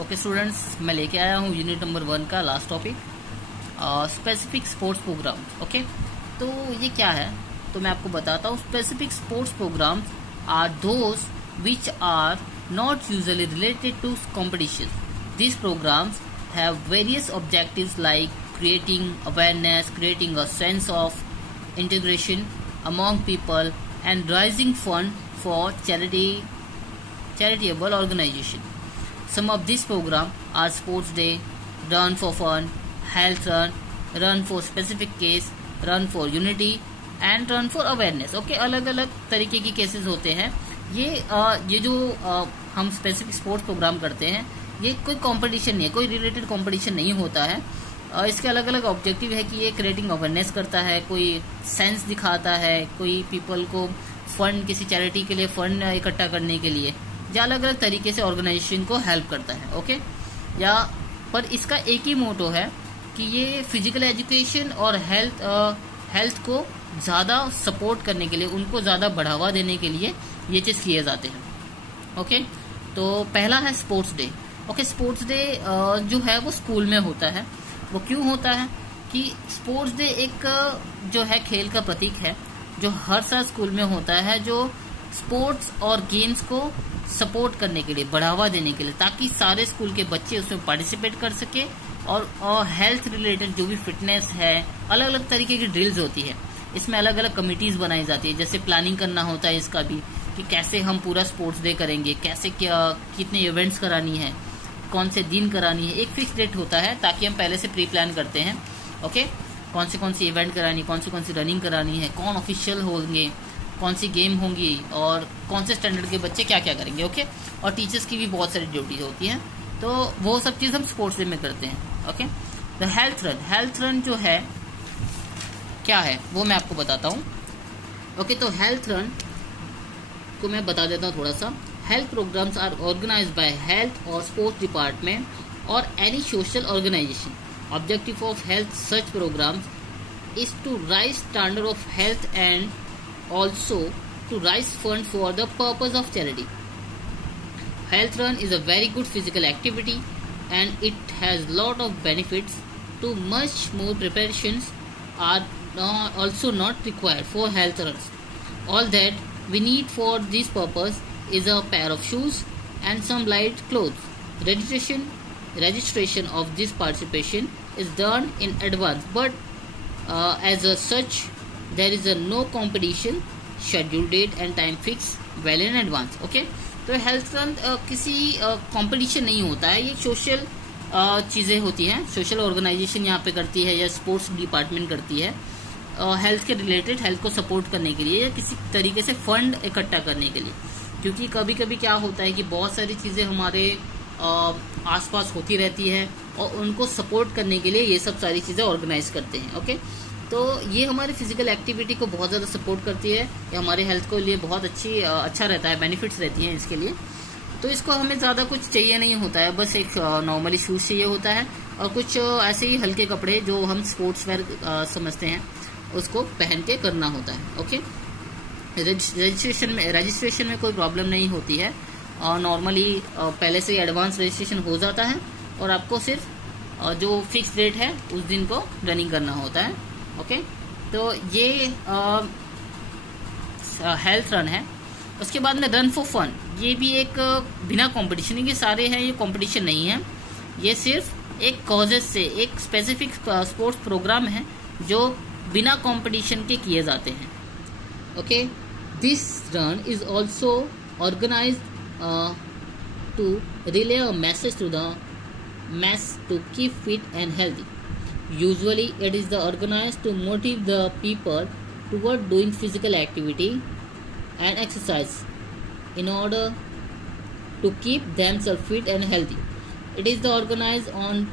Okay students, मैं लेके आया हूँ यूनिट नंबर 1 का last topic, specific sports programme. Okay, तो ये क्या है तो मैं आपको बताता हूँ। Specific sports programmes are those which are not usually related to competition. These programmes have various objectives like creating awareness, creating a sense of integration among people, and raising fund for charitable organization. Some of these programs are Sports Day, Run for Fun, Health Run, Run for Specific Case, Run for Unity and Run for Awareness. Okay, अलग अलग तरीके की cases होते हैं। ये जो हम specific sports programme करते हैं, ये कोई कंपटीशन नहीं है, कोई रिलेटेड कंपटीशन नहीं होता है। इसके अलग अलग ऑब्जेक्टिव है कि ये क्रिएटिंग अवेयरनेस करता है, कोई सेंस दिखाता है, कोई पीपल को फंड, किसी चैरिटी के लिए फंड इकट्ठा करने के लिए, या अलग अलग तरीके से ऑर्गेनाइजेशन को हेल्प करता है। ओके, या पर इसका एक ही मोटो है कि ये फिजिकल एजुकेशन और हेल्थ को ज़्यादा सपोर्ट करने के लिए, उनको ज़्यादा बढ़ावा देने के लिए ये चीज़ किए जाते हैं। ओके, तो पहला है sports day. Okay, sports day जो है वो स्कूल में होता है। वो क्यों होता है कि स्पोर्ट्स डे एक जो है खेल का प्रतीक है, जो हर साल स्कूल में होता है, जो स्पोर्ट्स और गेम्स को सपोर्ट करने के लिए, बढ़ावा देने के लिए, ताकि सारे स्कूल के बच्चे उसमें पार्टिसिपेट कर सके। और हेल्थ रिलेटेड जो भी फिटनेस है, अलग अलग तरीके की ड्रिल्स होती है। इसमें अलग अलग कमिटीज बनाई जाती है, जैसे प्लानिंग करना होता है इसका भी कि कैसे हम पूरा स्पोर्ट्स डे करेंगे, कैसे कितने इवेंट्स करानी है, कौन से दिन करानी है। एक फिक्स डेट होता है ताकि हम पहले से प्री प्लान करते हैं। ओके, कौन सी इवेंट करानी, कौन सी रनिंग करानी है, कौन ऑफिशियल होंगे, कौन सी गेम होंगी और कौन से स्टैंडर्ड के बच्चे क्या क्या करेंगे। ओके, और टीचर्स की भी बहुत सारी ड्यूटीज होती हैं, तो वो सब चीज़ हम स्पोर्ट्स डे में करते हैं। ओके, द हेल्थ रन जो है क्या है वो मैं आपको बताता हूँ। ओके, तो हेल्थ रन को मैं बता देता हूँ थोड़ा सा। Health programs are organized by health or sports department or any social organization. Objective of health such programs is to raise standard of health and also to raise fund for the purpose of charity. Health run is a very good physical activity and it has lot of benefits. Too much more preparations are also not required for health runs. All that we need for this purpose is a pair of shoes and some light clothes. Registration of this participation is done in advance, but as a such there is a no competition, schedule date and time fix well in advance. Okay, तो health run किसी competition नहीं होता है, ये social चीज़ें होती हैं। Social organisation यहाँ पे करती है या स्पोर्ट्स डिपार्टमेंट करती है, हेल्थ के रिलेटेड, हेल्थ को सपोर्ट करने के लिए या किसी तरीके से फंड इकट्ठा करने के लिए। क्योंकि कभी कभी क्या होता है कि बहुत सारी चीज़ें हमारे आसपास होती रहती है और उनको सपोर्ट करने के लिए ये सब सारी चीज़ें ऑर्गेनाइज करते हैं। ओके, तो ये हमारी फिजिकल एक्टिविटी को बहुत ज़्यादा सपोर्ट करती है, ये हमारे हेल्थ के लिए बहुत अच्छा रहता है, बेनिफिट्स रहती हैं इसके लिए। तो इसको हमें ज़्यादा कुछ चाहिए नहीं होता है, बस एक नॉर्मली शूज़ चाहिए होता है और कुछ ऐसे ही हल्के कपड़े जो हम स्पोर्ट्स वेयर समझते हैं, उसको पहन के करना होता है। ओके, रजिस्ट्रेशन में कोई प्रॉब्लम नहीं होती है और नॉर्मली पहले से एडवांस रजिस्ट्रेशन हो जाता है और आपको सिर्फ जो फिक्स डेट है उस दिन को रनिंग करना होता है। ओके, तो ये हेल्थ रन है। उसके बाद में रन फॉर फन, ये भी एक बिना कंपटीशन, ये सारे हैं, ये कंपटीशन नहीं है, ये सिर्फ एक कॉजेज से एक स्पेसिफिक स्पोर्ट्स प्रोग्राम है जो बिना कंपटीशन के किए जाते हैं। Okay, this run is also organized to relay a message to the mass to keep fit and healthy. Usually, it is organized to motivate the people toward doing physical activity and exercise in order to keep themselves fit and healthy. It is organized on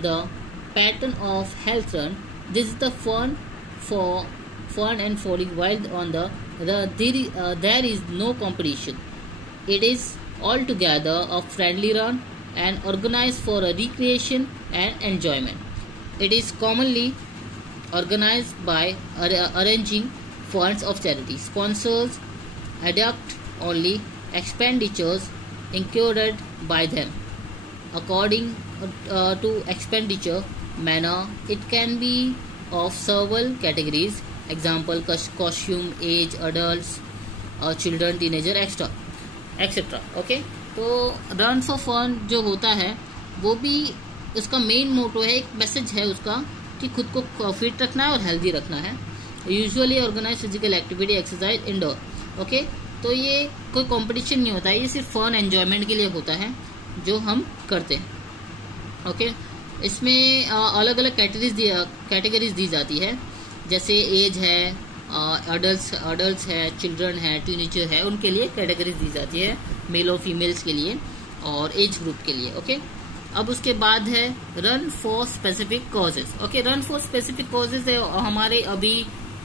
the pattern of health run. This is the fun and falling while on there is no competition. It is altogether a friendly run and organized for a recreation and enjoyment. It is commonly organized by arranging funds of charity. Sponsors deduct only expenditures incurred by them. according to expenditure manner. It can be of several categories, example costume, age, adults, children, teenager, etcetera. Okay, तो run for fun जो होता है वो भी उसका main motto है, एक message है उसका कि खुद को फिट रखना है और हेल्दी रखना है. Usually organise physical activity exercise indoor. Okay, तो ये कोई कंपटीशन नहीं होता है, ये सिर्फ फन एंजॉयमेंट के लिए होता है जो हम करते हैं. ओके, इसमें अलग अलग कैटेगरीज दी जाती है, जैसे एज है, अडल्ट है, चिल्ड्रन है, टीनेजर है, उनके लिए कैटेगरीज दी जाती है, मेल और फीमेल्स के लिए और एज ग्रुप के लिए. ओके, अब उसके बाद है run for specific causes. Okay, run for specific causes है हमारे अभी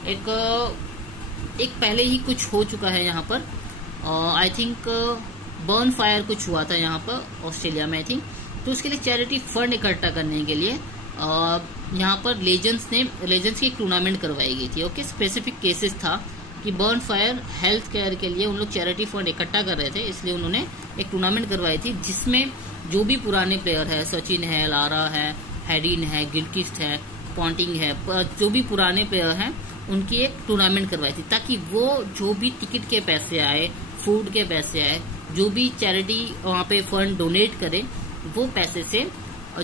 एक पहले ही कुछ हो चुका है यहाँ पर. आई थिंक बर्न फायर कुछ हुआ था यहाँ पर ऑस्ट्रेलिया में, आई थिंक. तो उसके लिए चैरिटी फंड इकट्ठा करने के लिए यहाँ पर लेजेंड्स की एक टूर्नामेंट करवाई गई थी. ओके, स्पेसिफिक केसेस था कि बर्न फायर हेल्थ केयर के लिए उन लोग चैरिटी फंड इकट्ठा कर रहे थे, इसलिए उन्होंने एक टूर्नामेंट करवाई थी जिसमें जो भी पुराने प्लेयर है, सचिन है, लारा है, हैरिन है, गिलक्रिस्ट है, पॉन्टिंग है, जो भी पुराने प्लेयर हैं उनकी एक टूर्नामेंट करवाई थी, ताकि वो जो भी टिकट के पैसे आए, फूड के पैसे आए, जो भी चैरिटी वहाँ पे फंड डोनेट करे, वो पैसे से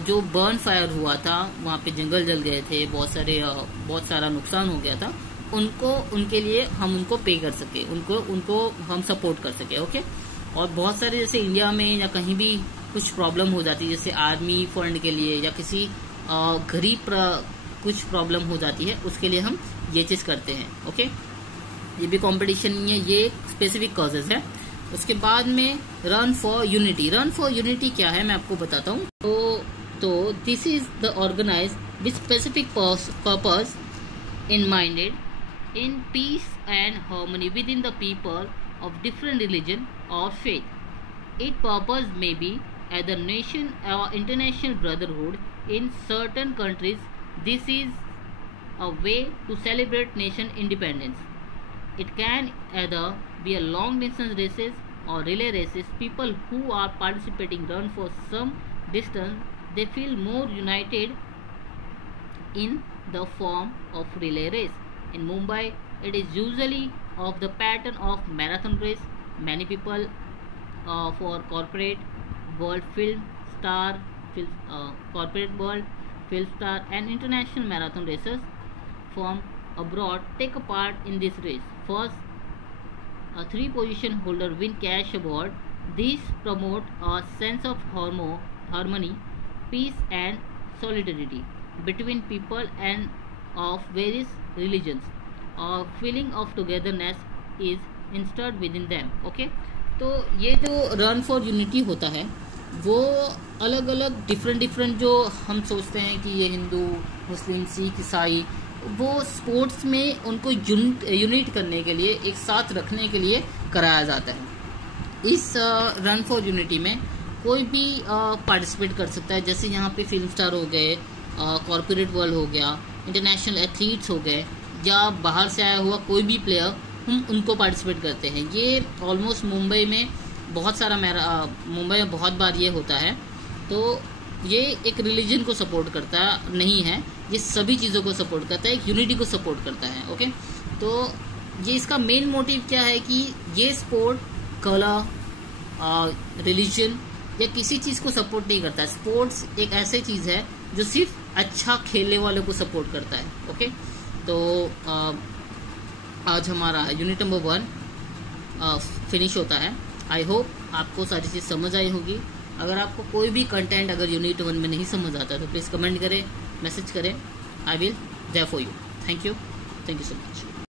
जो बर्न फायर हुआ था, वहाँ पे जंगल जल गए थे, बहुत सारा नुकसान हो गया था, उनके लिए हम उनको पे कर सके, उनको हम सपोर्ट कर सके. ओके, और बहुत सारे जैसे इंडिया में या कहीं भी कुछ प्रॉब्लम हो जाती है, जैसे आर्मी फंड के लिए या किसी गरीब कुछ प्रॉब्लम हो जाती है, उसके लिए हम ये चीज करते हैं. ओके, ये भी कंपटीशन नहीं है, ये स्पेसिफिक कॉजेज है. उसके बाद में run for unity. Run for unity क्या है मैं आपको बताता हूँ. तो this is the organize with specific purpose in minded in peace and harmony with in the people of different religion और faith. It purpose may be at the nation और international brotherhood in certain countries. This is a way to celebrate nation independence. It can either be a long distance races or relay races. People who are participating run for some distance. They feel more united in the form of relay race. In Mumbai, it is usually of the pattern of marathon race. Many people for corporate world film star, corporate world film star and international marathon racers from abroad take a part in this race. First, a 3 position holder win cash award. These promote a sense of harmony, peace and solidarity between people and of various religions. A feeling of togetherness is instilled within them. Okay, तो ये जो run for unity होता है वो अलग अलग different जो हम सोचते हैं कि ये हिंदू, मुस्लिम, सिख, ईसाई, वो स्पोर्ट्स में उनको यूनिट करने के लिए, एक साथ रखने के लिए कराया जाता है. इस रन फॉर यूनिटी में कोई भी पार्टिसिपेट कर सकता है. जैसे यहाँ पे फिल्म स्टार हो गए, कॉर्पोरेट वर्ल्ड हो गया, इंटरनेशनल एथलीट्स हो गए, या बाहर से आया हुआ कोई भी प्लेयर, हम उनको पार्टिसिपेट करते हैं. ये ऑलमोस्ट मुंबई में बहुत बार ये होता है. तो ये एक रिलीजन को सपोर्ट करता नहीं है, ये सभी चीज़ों को सपोर्ट करता है, एक यूनिटी को सपोर्ट करता है. ओके, तो ये इसका मेन मोटिव क्या है कि ये स्पोर्ट कला, रिलीजन या किसी चीज़ को सपोर्ट नहीं करता है. स्पोर्ट्स एक ऐसी चीज़ है जो सिर्फ अच्छा खेलने वालों को सपोर्ट करता है. ओके, तो आज हमारा यूनिट नंबर 1 फिनिश होता है. आई होप आपको सारी चीज़ समझ आई होगी. अगर आपको कोई भी कंटेंट अगर यूनिट 1 में नहीं समझ आता तो प्लीज़ कमेंट करें, मैसेज करें. I will there for you. Thank you so much.